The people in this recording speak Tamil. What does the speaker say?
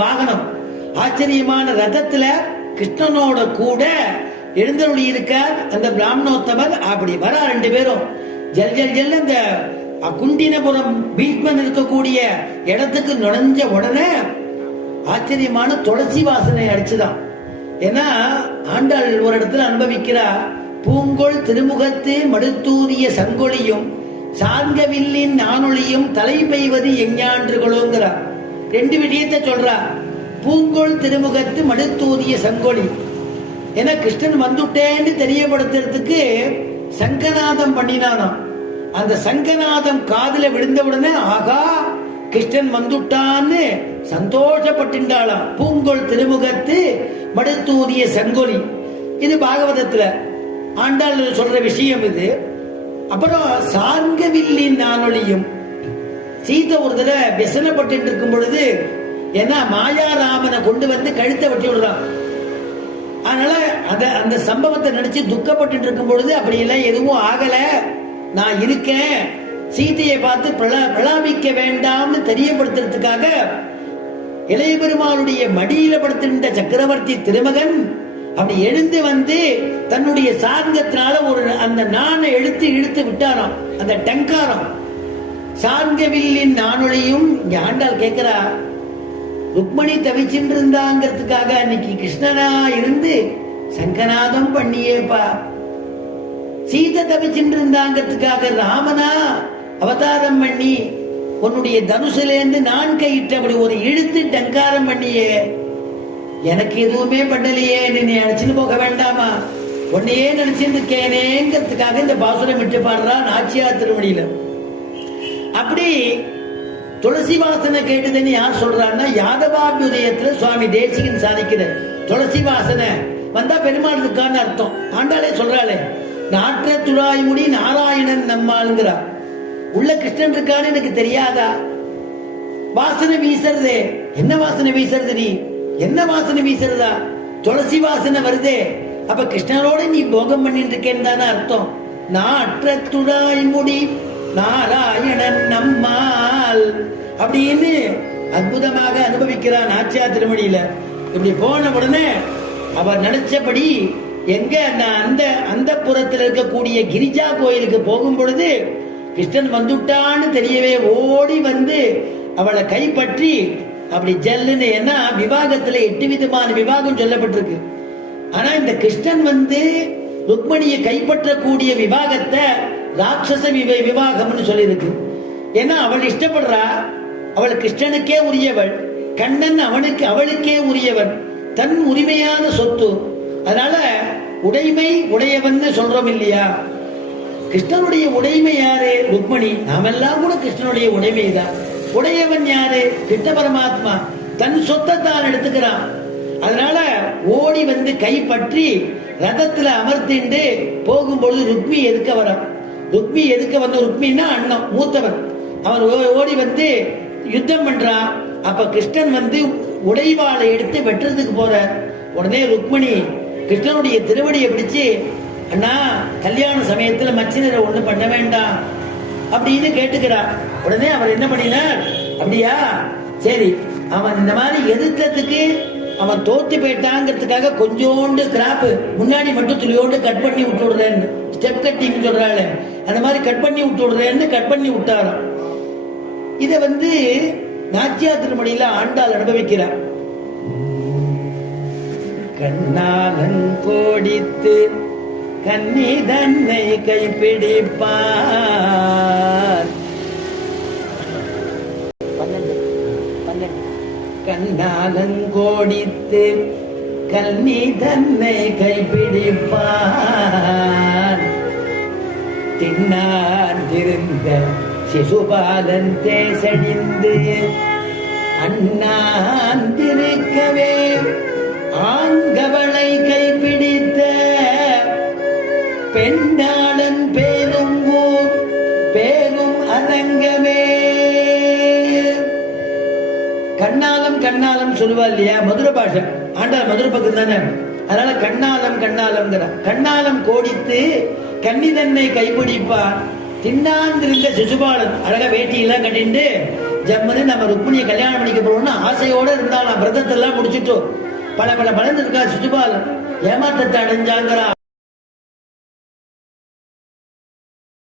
வாகனம் ஆச்சரியமான ரதத்துல கிருஷ்ணனோட கூட எழுந்தருளி இருக்கார் அந்த பிராமணோத்தமர். அப்படி வர ரெண்டு பேரும் ஜல் ஜல் ஜல் இந்த குண்டினபுரம் பீஷ்மன் இருக்கக்கூடிய இடத்துக்கு நுழைஞ்ச உடனே ஆச்சரியமான துளசி வாசனை அடிச்சுதான். ஏன்னா ஆண்டாள் ஒரு இடத்துல அனுபவிக்கிறா, பூங்கொள் திருமுகத்து மடுத்தூரிய சங்கொலியும் சார்கவில்லின் நானொலியும் தலை பெய்வது எஞ்ஞான்றுகளோங்கிறா. ரெண்டு விஷயத்தை சொல்றா. பூங்கொள் திருமுகத்து மடுத்தூரிய சங்கொலி, ஏன்னா கிருஷ்ணன் வந்துட்டேன்னு தெரியப்படுத்துறதுக்கு சங்கநாதம் பண்ணினானாம். அந்த சங்கநாதம் காதுல விழுந்தவுடனே ஆகா கிருஷ்ணன் வந்துட்டான்னு சந்தோஷப்பட்டுண்டாளாம். பூங்கொள் திருமுகத்து மடுத்தூரிய சங்கொலி, இது பாகவதத்துல ஆண்டாள் சொல்ற விஷயம் இது. அப்புறம் சார்கவில்லின் நானொலியும், சீதை ஒரு தடவை व्यसனப்பட்டு இருக்கும் பொழுது, ஏன்னா மாயாராமனை கொண்டு வந்து கழுத்தை வெட்டி விடுறான். அதனால அந்த சம்பவத்தை நினைச்சு துக்கப்பட்டு இருக்கும் பொழுது, அப்படி எல்லாம் எதுவும் ஆகல, நான் இருக்கேன், சீதையை பார்த்து பிரலாபிக்க வேண்டாம்னு தெரியப்படுத்துறதுக்காக இளைய பெருமாளுடைய மடியில படுத்திருந்த சக்கரவர்த்தி திருமகன் அப்படி எழுந்து வந்து தன்னுடைய சார்கத்தினால ஒரு அந்த நாணை இழுத்து விட்டாராம். அந்த டங்காரம் சார்கவில்லின் நானொலியும். ஆண்டாள் கேட்கிறா, ருக்மணி தவிச்சுட்டு இருந்தாங்கிறதுக்காக அன்னைக்கு கிருஷ்ணனா இருந்து சங்கநாதம் பண்ணியேப்பா. சீதை தவிச்சுட்டு இருந்தாங்கிறதுக்காக ராமனா அவதாரம் பண்ணி உன்னுடைய தனுசுலேருந்து நான் கையிட்டு அப்படி ஒரு இழுத்து டங்காரம் பண்ணியே, எனக்கு எதுவுமே பண்ணலையே, நீ நினைச்சுன்னு போக வேண்டாமா, உன்னையே நினைச்சிருக்கேனேங்கிறதுக்காக இந்த பாசுரம் விட்டு பாடுறா நாச்சியார் திருமணியில. அப்படி துளசி வாசனை கேட்டதுன்னு யார் சொல்றான்னா, யாதவாபியுதயத்துல சுவாமி தேசிகன் சாதிக்கிற துளசி வாசனை வந்தா பெருமாள் இருக்கான்னு அர்த்தம். ஆண்டாளே சொல்றாளே, நாற்ற துழாய்முடி நாராயணன் நம்மாளுங்கிறா. உள்ள கிருஷ்ணன் இருக்கான்னு எனக்கு தெரியாதா? வாசனை வீசுறதே, என்ன வாசனை வீசுறது, நீ என்ன வாசனை வீசுறதா? துளசி வாசனை வருதே, அப்ப கிருஷ்ணனோட நீ போகம் பண்ணிட்டு இருக்கேன்னு தானே அர்த்தம். நாற்ற துழாய்முடி நாராயணன் நம்மால் அப்படின்னு அற்புதமாக அனுபவிக்கிறான் நாச்சியார் திருமணியில. இப்படி போன உடனே அவர் நினைச்சபடி எங்க அந்த புறத்தில் இருக்கக்கூடிய கிரிஜா கோயிலுக்கு போகும் பொழுது கிருஷ்ணன் வந்துட்டான்னு தெரியவே ஓடி வந்து அவளை கைப்பற்றி அப்படி ஜல்லுன்னு. ஏன்னா விவாகத்துல 8 விதமான விவாகம் சொல்லப்பட்டிருக்கு. ஆனா இந்த கிருஷ்ணன் வந்து ருக்மணியை கைப்பற்றக்கூடிய விவாகத்தை ராட்சச விவாகம்னு சொல்லியிருக்கு. ஏன்னா அவள் இஷ்டப்படுறா, அவள் கிருஷ்ணனுக்கே உரியவள், கண்ணன் அவளுக்கே உரியவன், தன் உரிமையான சொத்து. அதனால உடைமை உடையவன் சொல்றோம் இல்லையா? கிருஷ்ணனுடைய உடைமை யாரு? ருக்மணி. நாமெல்லாம் கூட கிருஷ்ணனுடைய உடைமை தான். உடையவன் யாரு? கிருஷ்ண பரமாத்மா. தன் சொத்தை தான் எடுத்துக்கிறான். அதனால ஓடி வந்து கைப்பற்றி ரதத்துல அமர்த்திண்டு போகும்பொழுது ருக்மி எதுக்க வரான். ருக்மி எதுக்க வந்த, ருக்மின்னா அண்ணன் மூத்தவன், அவன் ஓடி வந்து யுத்தம் பண்றான். அப்ப கிருஷ்ணன் வந்து உடைவாளை எடுத்து வெட்டுறதுக்கு போற. உடனே ருக்மணி கிருஷ்ணனுடைய திருவடியை பிடிச்சு, அண்ணா கல்யாண சமயத்துல மச்சினரை ஒண்ணு பண்ண வேண்டாம் அப்படின்னு கேட்டுக்கிறார். உடனே அவர் என்ன பண்ணினார், அப்படியா சரி, அவன் இந்த மாதிரி எதிர்த்ததுக்கு அவன் தோத்து போயிட்டாங்கிறதுக்காக கொஞ்சோண்டு கிராப் முன்னாடி மட்டும் துளியோண்டு கட் பண்ணி விட்டு விடுறேன்னு, ஸ்டெப் கட்டிங் சொல்றாள், அந்த மாதிரி கட் பண்ணி விட்டு விடுறேன்னு கட் பண்ணி விட்டாராம். இத வந்து நாச்சியார் திருமணியில ஆண்டாள் அனுபவிக்கிறார். கண்ணாலன் கோடித்து கன்னி தன்னை கைப்பிடிப்பார். கண்ணாலங்கோடித்து கன்னி தன்னை கைப்பிடிப்பார். தின்னார்ந்திருந்த சிசுபாலன் தேசழிந்து அண்ணாந்திருக்கவே ஆங்கவளை கைப்பிடித்த பெண்ணாளன் பேரும் ஊர் பேரும் அரங்கமே. கண்ணாலம் கண்ணாலம் சொல்லுவா இல்லையா, மதுரை பாஷை. ஆண்டாள் மதுரை பக்கம் தானே, அதனால கண்ணாலம் கண்ணாலம்ங்கிற. கண்ணாலம் கோடித்து கன்னிதன்னை கைப்பிடிப்பான். தின்னாந்திருந்த சிசுபாலன் அழகா வேட்டியெல்லாம் கட்டிட்டு ஜம்முன்னு நம்ம ருக்மிணியை கல்யாணம் பண்ணிக்க போறோம்னு ஆசையோட இருந்தா நான் விரதத்தெல்லாம் முடிச்சுட்டோம். பல பல பலன் இருக்கா சிசுபாலன் ஏமாற்றத்தை அடைஞ்சாங்கிறா.